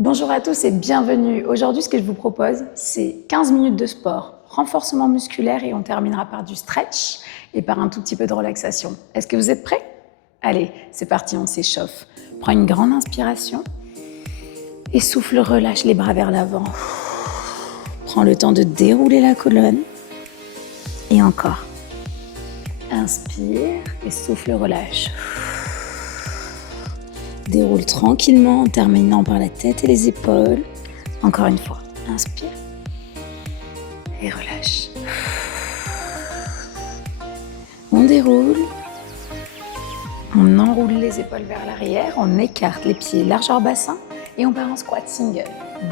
Bonjour à tous et bienvenue. Aujourd'hui, ce que je vous propose, c'est 15 minutes de sport, renforcement musculaire et on terminera par du stretch et par un tout petit peu de relaxation. Est-ce que vous êtes prêts? Allez, c'est parti, on s'échauffe. Prends une grande inspiration et souffle, relâche les bras vers l'avant. Prends le temps de dérouler la colonne et encore. Inspire et souffle, relâche. Déroule tranquillement en terminant par la tête et les épaules. Encore une fois, inspire et relâche. On déroule, on enroule les épaules vers l'arrière, on écarte les pieds largeur bassin et on part en squat single,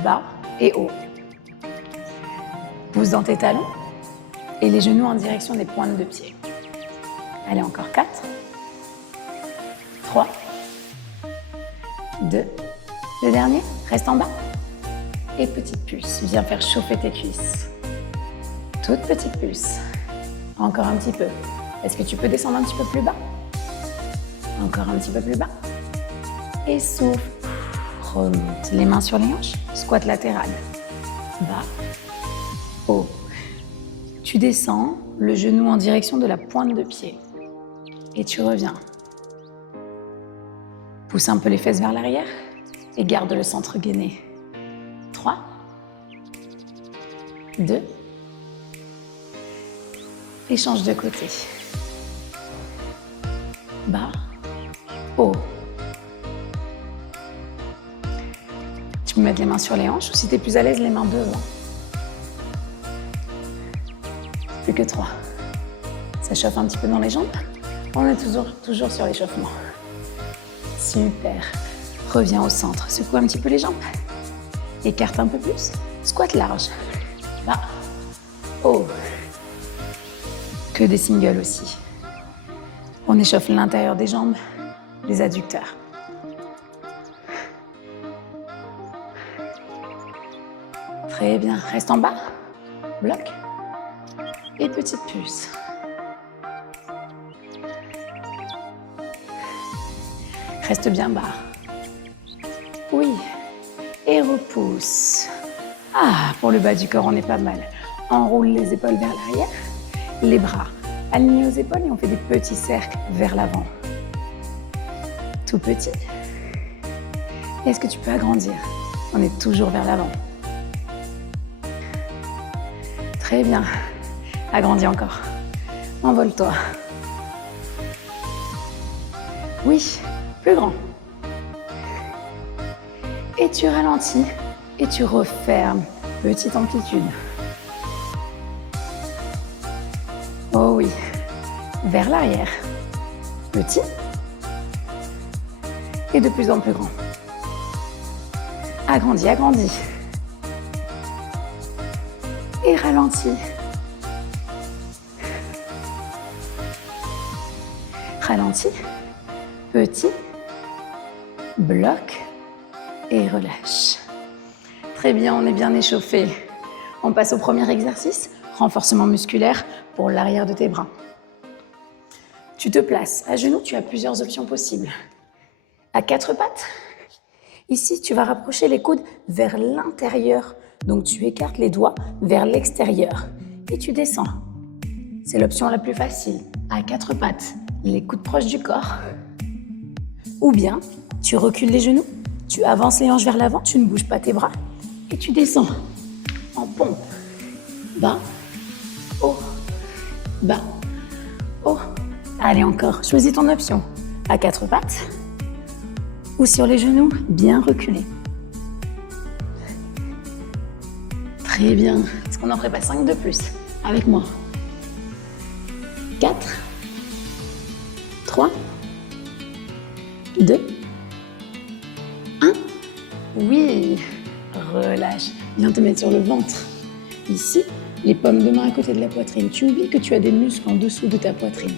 bas et haut. Pousse dans tes talons et les genoux en direction des pointes de pied. Allez, encore 4, 3, 2, le dernier, reste en bas. Et petite pulse, viens faire chauffer tes cuisses. Toute petite pulse. Encore un petit peu. Est-ce que tu peux descendre un petit peu plus bas? Encore un petit peu plus bas. Et souffle. Remonte. Les mains sur les hanches. Squat latéral. Bas. Haut. Tu descends, le genou en direction de la pointe de pied. Et tu reviens. Pousse un peu les fesses vers l'arrière et garde le centre gainé. 3, 2, et change de côté. Bas, haut. Tu peux mettre les mains sur les hanches ou si tu es plus à l'aise, les mains devant. Plus que 3. Ça chauffe un petit peu dans les jambes. On est toujours sur l'échauffement. Super. Reviens au centre. Secoue un petit peu les jambes. Écarte un peu plus. Squat large. Bas. Haut. Que des singles aussi. On échauffe l'intérieur des jambes, les adducteurs. Très bien. Reste en bas. Bloc. Et petite pulse. Reste bien bas. Oui. Et repousse. Ah, pour le bas du corps, on est pas mal. Enroule les épaules vers l'arrière. Les bras alignés aux épaules et on fait des petits cercles vers l'avant. Tout petit. Est-ce que tu peux agrandir? On est toujours vers l'avant. Très bien. Agrandis encore. Envole-toi. Oui. Plus grand. Et tu ralentis et tu refermes. Petite amplitude. Oh oui. Vers l'arrière. Petit. Et de plus en plus grand. Agrandis, agrandis. Et ralentis. Ralentis. Petit. Bloc et relâche. Très bien, on est bien échauffé. On passe au premier exercice, renforcement musculaire pour l'arrière de tes bras. Tu te places à genoux, tu as plusieurs options possibles. À 4 pattes, ici tu vas rapprocher les coudes vers l'intérieur. Donc tu écartes les doigts vers l'extérieur et tu descends. C'est l'option la plus facile. À 4 pattes, les coudes proches du corps. Ou bien, tu recules les genoux, tu avances les hanches vers l'avant, tu ne bouges pas tes bras et tu descends en pompe. Bas, haut, bas, haut. Allez encore, choisis ton option. À 4 pattes ou sur les genoux, bien reculés. Très bien. Est-ce qu'on en ferait pas 5 de plus? Avec moi. 4, 3, 2, 1. Oui, relâche. Viens te mettre sur le ventre. Ici, les paumes de main à côté de la poitrine. Tu oublies que tu as des muscles en dessous de ta poitrine.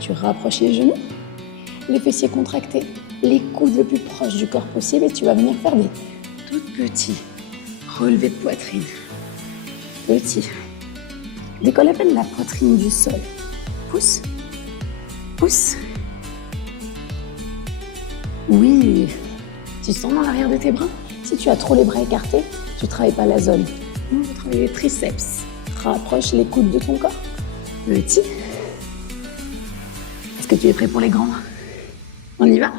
Tu rapproches les genoux, les fessiers contractés, les coudes le plus proches du corps possible et tu vas venir faire des tout petits relevés de poitrine. Petit. Décolle à peine la poitrine du sol. Pousse, pousse. Oui. Tu sens dans l'arrière de tes bras? Si tu as trop les bras écartés, tu ne travailles pas la zone. On va travailler les triceps. Rapproche les coudes de ton corps. Petit. Est-ce que tu es prêt pour les grands? On y va?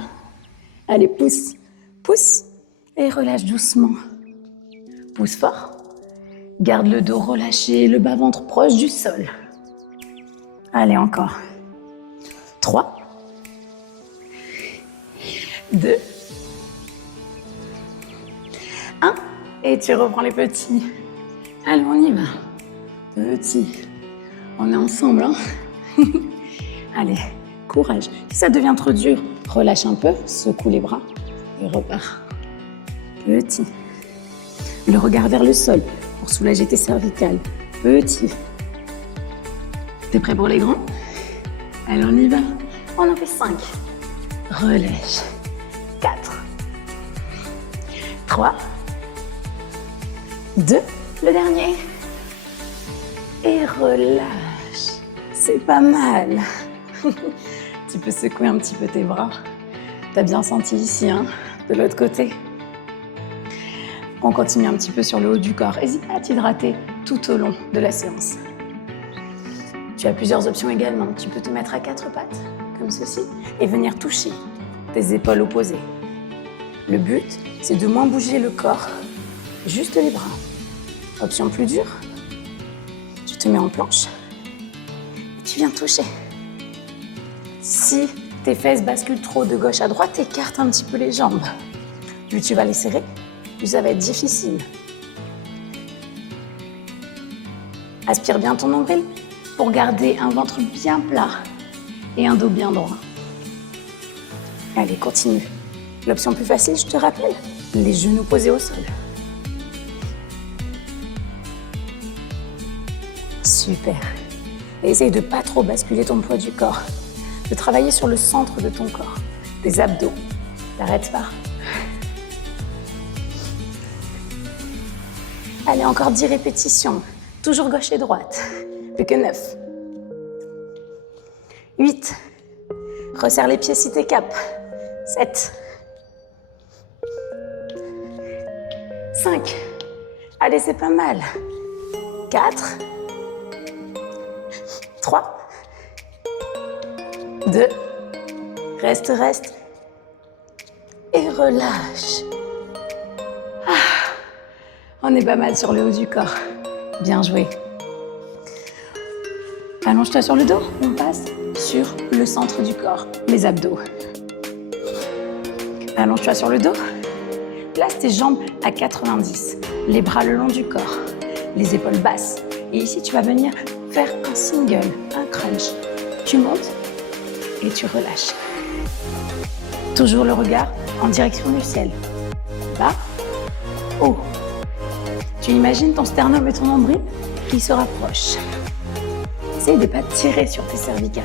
Allez, pousse. Pousse. Et relâche doucement. Pousse fort. Garde le dos relâché, le bas-ventre proche du sol. Allez, encore. 3, 2, 1. Et tu reprends les petits. Allez, on y va. Petit. On est ensemble, hein? Allez, courage. Si ça devient trop dur, relâche un peu, secoue les bras et repars. Petit. Le regard vers le sol pour soulager tes cervicales. Petit. T'es prêt pour les grands? Allez, on y va. On en fait 5. Relâche. 4. 3. 2. Le dernier. Et relâche. C'est pas mal. Tu peux secouer un petit peu tes bras. T'as bien senti ici, hein, de l'autre côté. On continue un petit peu sur le haut du corps. N'hésite pas à t'hydrater tout au long de la séance. Tu as plusieurs options également. Tu peux te mettre à 4 pattes, comme ceci, et venir toucher tes épaules opposées. Le but, c'est de moins bouger le corps, juste les bras. Option plus dure, tu te mets en planche et tu viens toucher. Si tes fesses basculent trop de gauche à droite, écarte un petit peu les jambes. Plus tu vas les serrer, plus ça va être difficile. Aspire bien ton nombril pour garder un ventre bien plat et un dos bien droit. Allez, continue. L'option plus facile, je te rappelle, les genoux posés au sol. Super. Et essaye de ne pas trop basculer ton poids du corps, de travailler sur le centre de ton corps, tes abdos. T'arrêtes pas. Allez, encore 10 répétitions. Toujours gauche et droite. Plus que 9. 8. Resserre les pieds si t'es cap. 7. 5. Allez, c'est pas mal. 4. 3. 2. Reste. Et relâche. On est pas mal sur le haut du corps. Bien joué. Allonge-toi sur le dos. On passe sur le centre du corps, les abdos. Allonge-toi sur le dos. Place tes jambes à 90. Les bras le long du corps. Les épaules basses. Et ici, tu vas venir faire un single, un crunch. Tu montes et tu relâches. Toujours le regard en direction du ciel. Bas, haut. Tu imagines ton sternum et ton nombril qui se rapprochent. Essaye de ne pas tirer sur tes cervicales.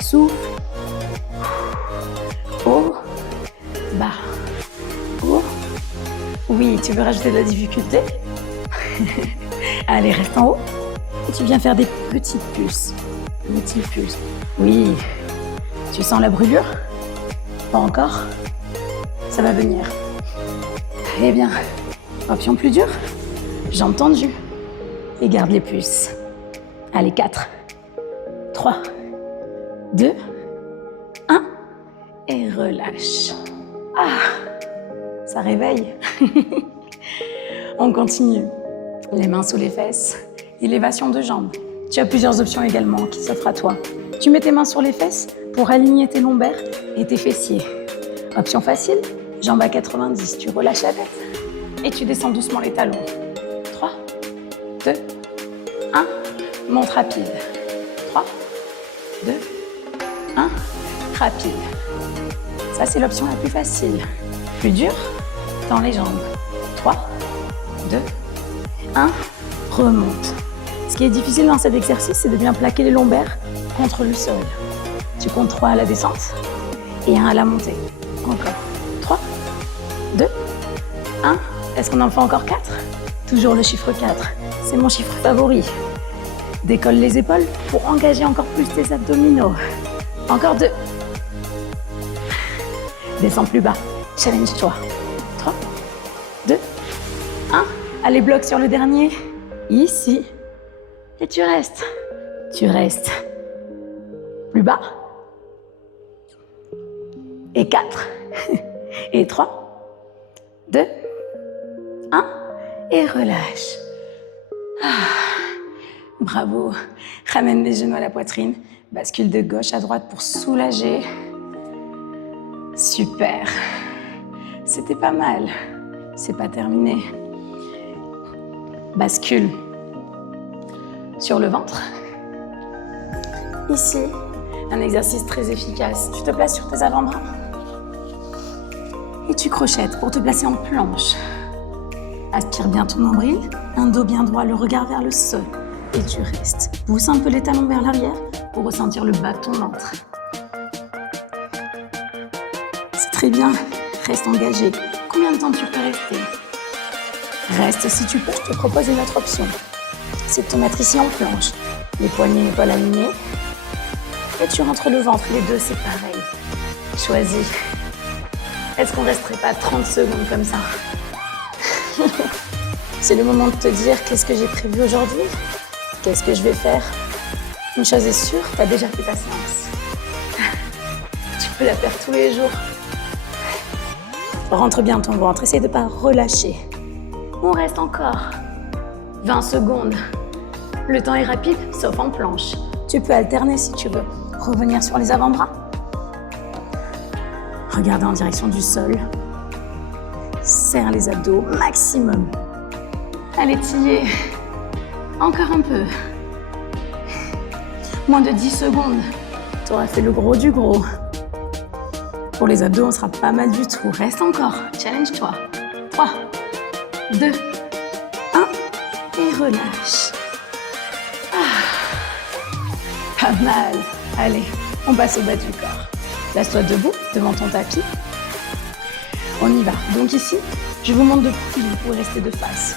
Souffle. Haut, bas, haut. Oui, tu veux rajouter de la difficulté? Allez, reste en haut. Et tu viens faire des petites pulses. Petites pulses. Oui. Tu sens la brûlure? Pas encore? Ça va venir. Eh bien, option plus dure. Jambes tendues. Et garde les pulses. Allez, 4, 3, 2, 1. Et relâche. Ça réveille. On continue. Les mains sous les fesses. Élévation de jambes. Tu as plusieurs options également qui s'offrent à toi. Tu mets tes mains sur les fesses pour aligner tes lombaires et tes fessiers. Option facile, jambes à 90. Tu relâches la tête et tu descends doucement les talons. 3, 2, 1. Monte rapide. 3, 2, 1. Rapide. Ça, c'est l'option la plus facile. Plus dure, tends les jambes. 3, 2, 1. Remonte. Ce qui est difficile dans cet exercice, c'est de bien plaquer les lombaires contre le sol. Tu comptes 3 à la descente et 1 à la montée. Encore. 3, 2, 1. Est-ce qu'on en fait encore 4? Toujours le chiffre 4. C'est mon chiffre favori. Décolle les épaules pour engager encore plus tes abdominaux. Encore 2. Descends plus bas. Challenge-toi. 3, Allez, bloc sur le dernier. Ici. Et tu restes. Tu restes. Plus bas. Et 4. Et 3. 2. 1. Et relâche. Bravo. Ramène les genoux à la poitrine. Bascule de gauche à droite pour soulager. Super. C'était pas mal. C'est pas terminé. Bascule sur le ventre. Ici, un exercice très efficace. Tu te places sur tes avant-bras et tu crochettes pour te placer en planche. Aspire bien ton nombril, un dos bien droit, le regard vers le sol. Et tu restes. Pousse un peu les talons vers l'arrière pour ressentir le bas de ton ventre. C'est très bien. Reste engagé. Combien de temps tu peux rester? Reste si tu peux. Je te propose une autre option. C'est de te mettre ici en planche. Les poignets et épaules alignées. Et tu rentres le ventre. Les deux, c'est pareil. Choisis. Est-ce qu'on resterait pas 30 secondes comme ça? C'est le moment de te dire qu'est-ce que j'ai prévu aujourd'hui? Qu'est-ce que je vais faire? Une chose est sûre, tu as déjà fait ta séance. Tu peux la faire tous les jours. Rentre bien ton ventre, essaye de ne pas relâcher. On reste encore 20 secondes. Le temps est rapide, sauf en planche. Tu peux alterner si tu veux. Revenir sur les avant-bras. Regarder en direction du sol. Serre les abdos maximum. Allez, tiller. Encore un peu. Moins de 10 secondes. Tu auras fait le gros du gros. Pour les abdos, on sera pas mal du tout. Reste encore. Challenge-toi. 3, 2, 1. Et relâche. Pas mal. Allez, on passe au bas du corps. Place-toi debout devant ton tapis. On y va. Donc ici, je vous montre de profil. Vous pouvez rester de face.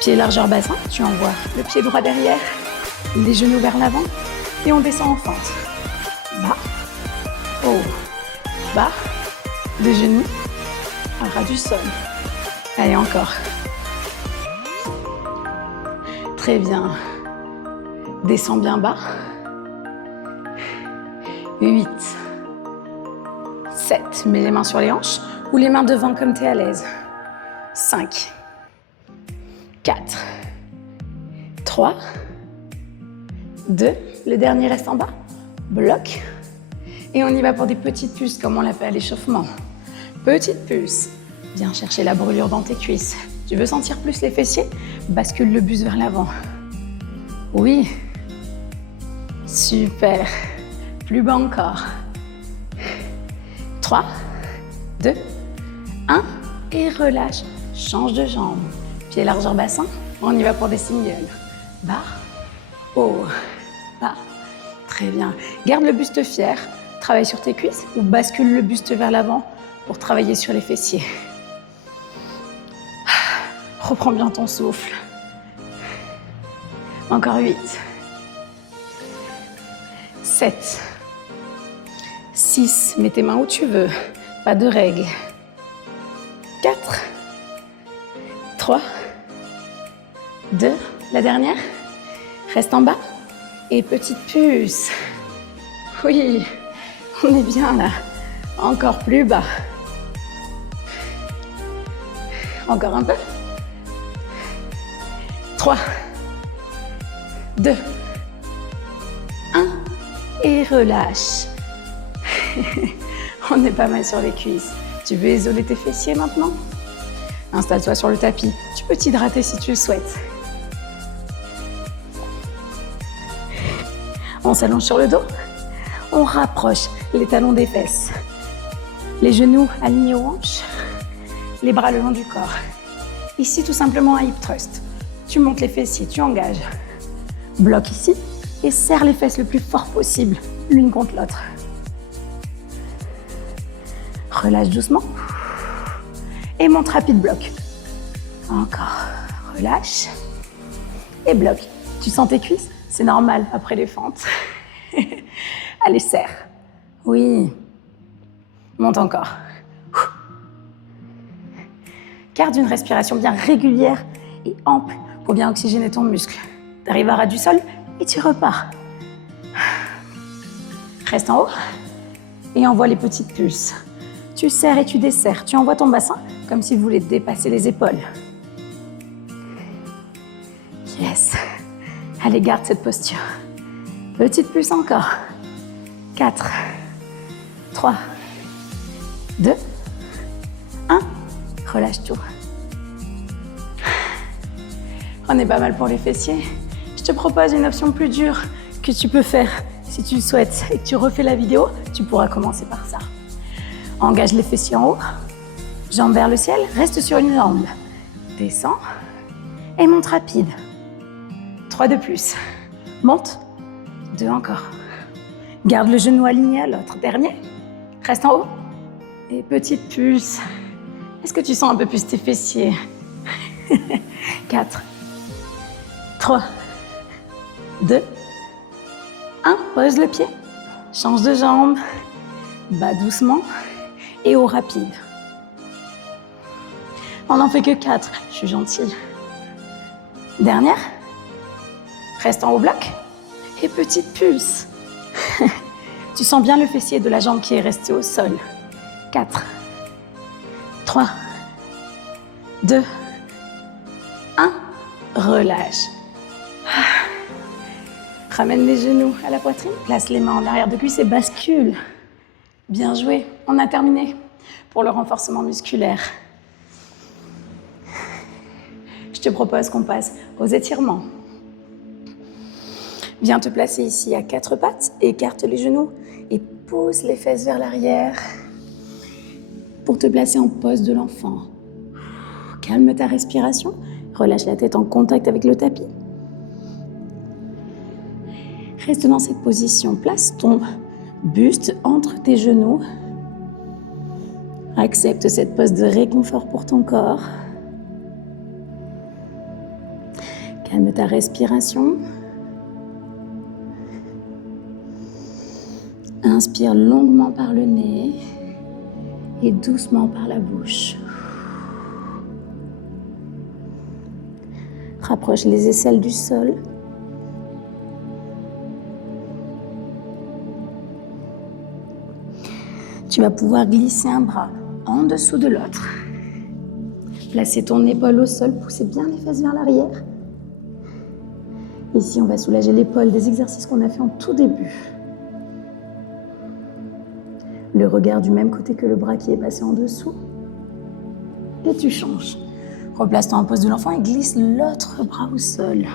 Pied largeur bassin, tu envoies le pied droit derrière, les genoux vers l'avant et on descend en fente. Bas, haut, bas, de genoux, à ras du sol. Allez, encore. Très bien. Descends bien bas. 8, 7, mets les mains sur les hanches ou les mains devant comme tu es à l'aise. 5, 4, 3, 2, le dernier reste en bas, bloc. Et on y va pour des petites puces, comme on l'appelle à l'échauffement. Petites puces, viens chercher la brûlure dans tes cuisses. Tu veux sentir plus les fessiers? Bascule le buste vers l'avant. Oui, super. Plus bas encore. 3, 2, 1 et relâche. Change de jambe. Pied largeur bassin, on y va pour des singles. Bas, haut, bas. Très bien. Garde le buste fier. Travaille sur tes cuisses ou bascule le buste vers l'avant pour travailler sur les fessiers. Reprends bien ton souffle. Encore 8, 7, 6, mets tes mains où tu veux, pas de règle. 4, 3, 2, la dernière, reste en bas et petite puce. Oui, on est bien là, encore plus bas. Encore un peu. 3, 2, 1 et relâche. On est pas mal sur les cuisses. Tu veux isoler tes fessiers maintenant? Installe-toi sur le tapis. Tu peux t'hydrater si tu le souhaites. On s'allonge sur le dos. On rapproche les talons des fesses. Les genoux alignés aux hanches. Les bras le long du corps. Ici, tout simplement un hip thrust. Tu montes les fessiers, tu engages. Bloque ici et serre les fesses le plus fort possible, l'une contre l'autre. Relâche doucement. Et monte rapide, bloc. Encore. Relâche. Et bloc. Tu sens tes cuisses? C'est normal après les fentes. Allez, serre. Oui. Monte encore. Garde une respiration bien régulière et ample pour bien oxygéner ton muscle. Tu arrives à ras du sol et tu repars. Reste en haut et envoie les petites pulses. Tu serres et tu desserres. Tu envoies ton bassin comme s'il voulait dépasser les épaules. Yes. Allez, garde cette posture. Petite pulse encore. 4, 3, 2, 1. Relâche tout. On est pas mal pour les fessiers. Je te propose une option plus dure que tu peux faire si tu le souhaites et que tu refais la vidéo. Tu pourras commencer par ça. Engage les fessiers en haut. Jambes vers le ciel. Reste sur une jambe. Descends et monte rapide. 3 de plus. Monte. 2 encore. Garde le genou aligné à l'autre. Dernier. Reste en haut. Et petite pulse. Est-ce que tu sens un peu plus tes fessiers? 4, 3, 2, 1. Pose le pied. Change de jambe. Bas doucement et haut rapide. On n'en fait que 4. Je suis gentille. Dernière. Reste en haut bloc. Et petite pulse. Tu sens bien le fessier de la jambe qui est resté au sol. 4, 3, 2, 1. Relâche. Ramène les genoux à la poitrine. Place les mains en arrière de cuisse et bascule. Bien joué. On a terminé pour le renforcement musculaire. Je te propose qu'on passe aux étirements. Viens te placer ici à 4 pattes, écarte les genoux et pousse les fesses vers l'arrière pour te placer en pose de l'enfant. Calme ta respiration, relâche la tête en contact avec le tapis. Reste dans cette position, place ton buste entre tes genoux. Accepte cette pose de réconfort pour ton corps. Calme ta respiration. Inspire longuement par le nez et doucement par la bouche. Rapproche les aisselles du sol. Tu vas pouvoir glisser un bras en dessous de l'autre. Placer ton épaule au sol, pousser bien les fesses vers l'arrière. Ici, on va soulager l'épaule des exercices qu'on a fait en tout début. Le regard du même côté que le bras qui est passé en dessous. Et tu changes. Replace-toi en pose de l'enfant et glisse l'autre bras au sol.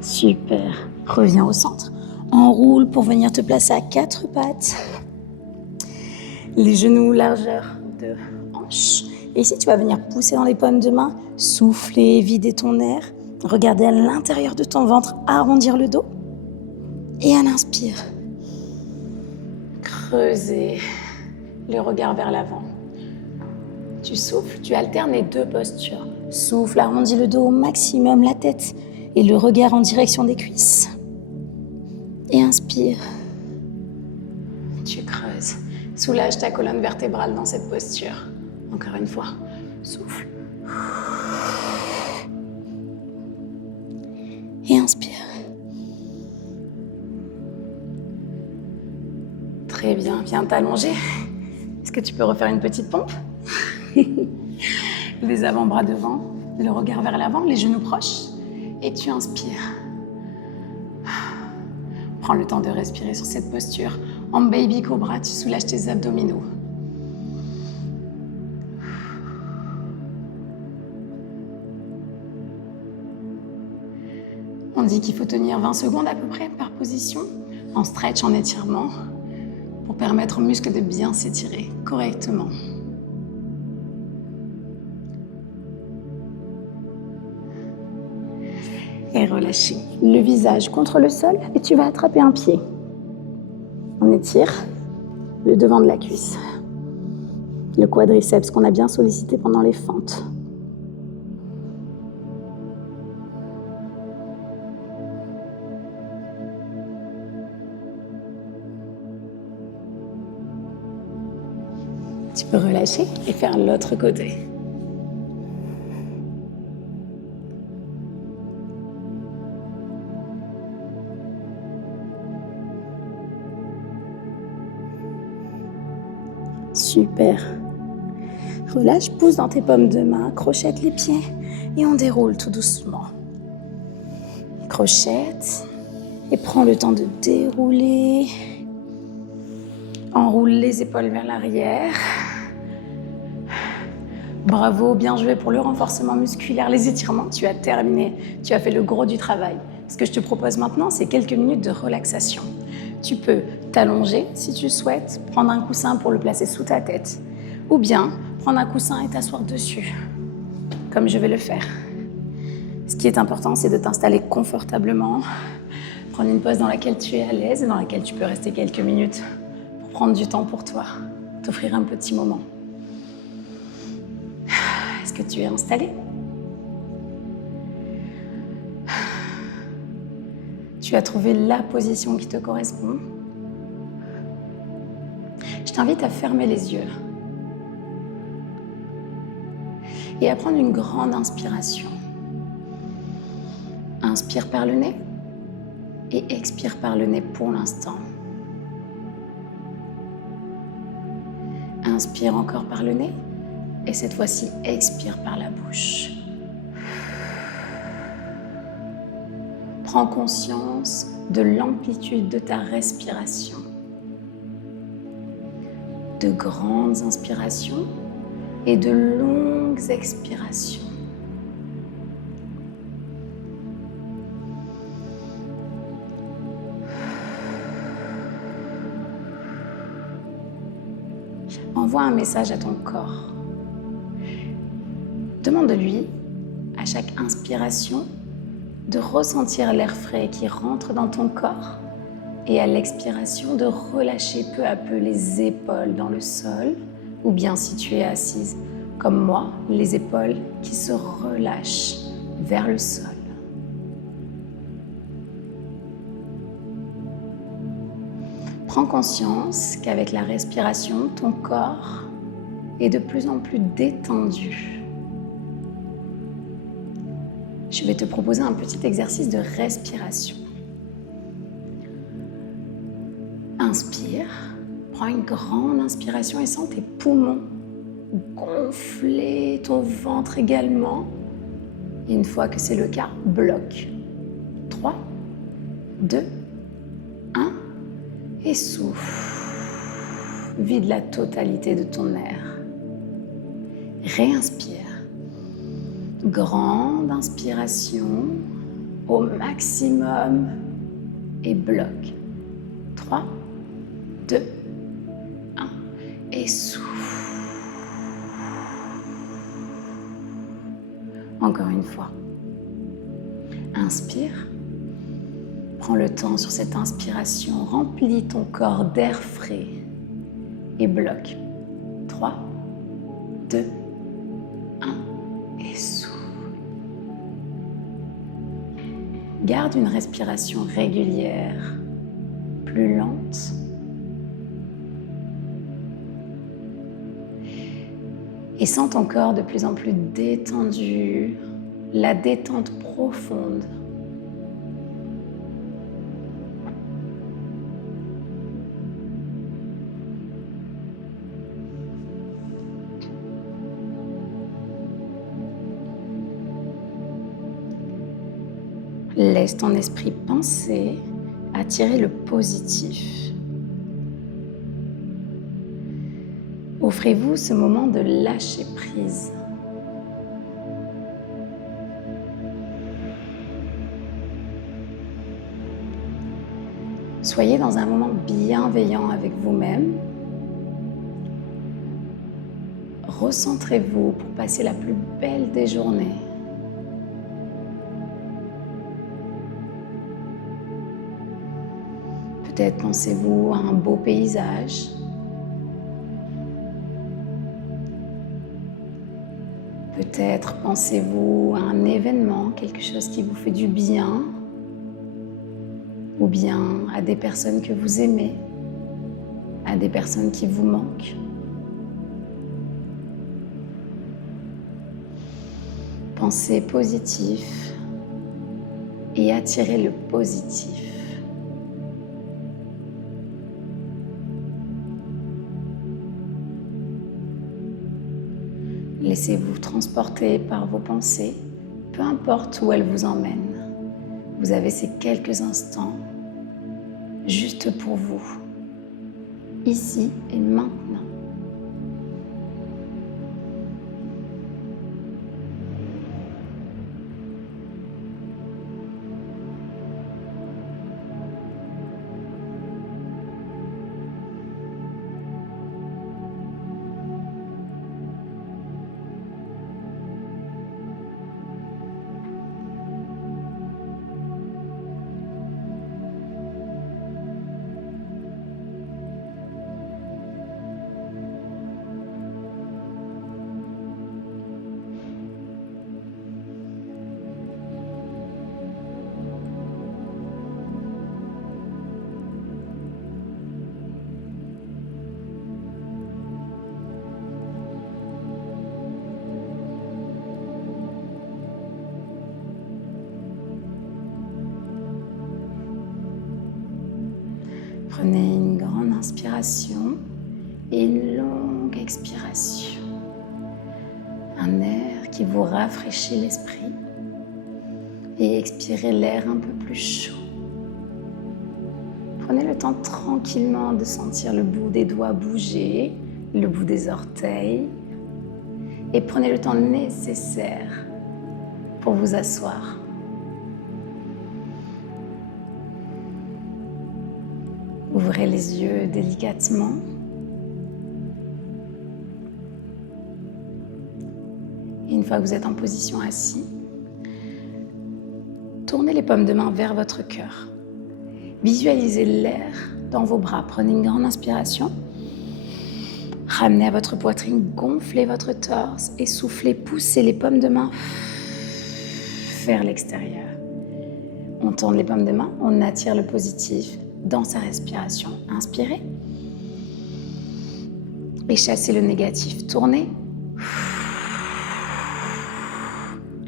Super. Reviens au centre. Enroule pour venir te placer à 4 pattes. Les genoux largeur de hanche. Et ici, tu vas venir pousser dans les paumes de main, souffler, vider ton air, regarder à l'intérieur de ton ventre, arrondir le dos. Et à l'inspire, creuser le regard vers l'avant. Tu souffles, tu alternes les 2 postures. Souffle, arrondis le dos au maximum, la tête et le regard en direction des cuisses. Et inspire. Tu creuses. Soulage ta colonne vertébrale dans cette posture. Encore une fois, souffle. Et inspire. Très bien, viens t'allonger. Est-ce que tu peux refaire une petite pompe? Les avant-bras devant, le regard vers l'avant, les genoux proches. Et tu inspires. Prends le temps de respirer sur cette posture. En baby cobra, tu soulages tes abdominaux. On dit qu'il faut tenir 20 secondes à peu près par position, en stretch, en étirement, pour permettre aux muscles de bien s'étirer correctement. Et relâchez le visage contre le sol et tu vas attraper un pied. On étire le devant de la cuisse, le quadriceps qu'on a bien sollicité pendant les fentes. Tu peux relâcher et faire l'autre côté. Super. Relâche, pousse dans tes paumes de main, crochette les pieds et on déroule tout doucement. Crochette et prends le temps de dérouler. Enroule les épaules vers l'arrière. Bravo, bien joué pour le renforcement musculaire, les étirements. Tu as terminé, tu as fait le gros du travail. Ce que je te propose maintenant, c'est quelques minutes de relaxation. Tu peux t'allonger si tu souhaites, prendre un coussin pour le placer sous ta tête, ou bien prendre un coussin et t'asseoir dessus, comme je vais le faire. Ce qui est important, c'est de t'installer confortablement, prendre une pose dans laquelle tu es à l'aise et dans laquelle tu peux rester quelques minutes pour prendre du temps pour toi, t'offrir un petit moment. Est-ce que tu es installé? Tu as trouvé la position qui te correspond? Je t'invite à fermer les yeux et à prendre une grande inspiration. Inspire par le nez et expire par le nez pour l'instant. Inspire encore par le nez et cette fois-ci expire par la bouche. Prends conscience de l'amplitude de ta respiration. De grandes inspirations et de longues expirations. Envoie un message à ton corps. Demande-lui, à chaque inspiration, de ressentir l'air frais qui rentre dans ton corps et à l'expiration, de relâcher peu à peu les épaules dans le sol ou bien si tu es assise, comme moi, les épaules qui se relâchent vers le sol. Prends conscience qu'avec la respiration, ton corps est de plus en plus détendu. Je vais te proposer un petit exercice de respiration. Inspire, prends une grande inspiration et sens tes poumons gonfler, ton ventre également. Et une fois que c'est le cas, bloque. 3, 2, 1 et souffle. Vide la totalité de ton air. Réinspire. Grande inspiration au maximum et bloque. 3, 2, 1 et souffle. Encore une fois. Inspire. Prends le temps sur cette inspiration. Remplis ton corps d'air frais et bloque. 3, 2, 1 et souffle. Garde une respiration régulière, plus lente. Et sens ton corps de plus en plus détendu, la détente profonde. Laisse ton esprit penser, attirer le positif. Offrez-vous ce moment de lâcher prise. Soyez dans un moment bienveillant avec vous-même. Recentrez-vous pour passer la plus belle des journées. Peut-être pensez-vous à un beau paysage. Peut-être pensez-vous à un événement, quelque chose qui vous fait du bien, ou bien à des personnes que vous aimez, à des personnes qui vous manquent. Pensez positif et attirez le positif. Laissez-vous transporter par vos pensées, peu importe où elles vous emmènent. Vous avez ces quelques instants juste pour vous, ici et maintenant. Prenez une grande inspiration et une longue expiration. Un air qui vous rafraîchit l'esprit et expirez l'air un peu plus chaud. Prenez le temps tranquillement de sentir le bout des doigts bouger, le bout des orteils et prenez le temps nécessaire pour vous asseoir. Ouvrez les yeux délicatement. Et une fois que vous êtes en position assis, tournez les paumes de main vers votre cœur. Visualisez l'air dans vos bras. Prenez une grande inspiration. Ramenez à votre poitrine, gonflez votre torse et soufflez, poussez les paumes de main vers l'extérieur. On tourne les paumes de main, on attire le positif dans sa respiration. Inspirez. Et chassez le négatif. Tournez.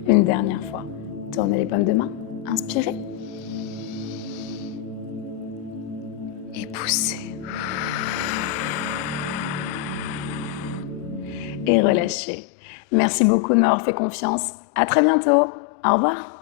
Une dernière fois. Tournez les paumes de main. Inspirez. Et poussez. Et relâchez. Merci beaucoup de m'avoir fait confiance. À très bientôt. Au revoir.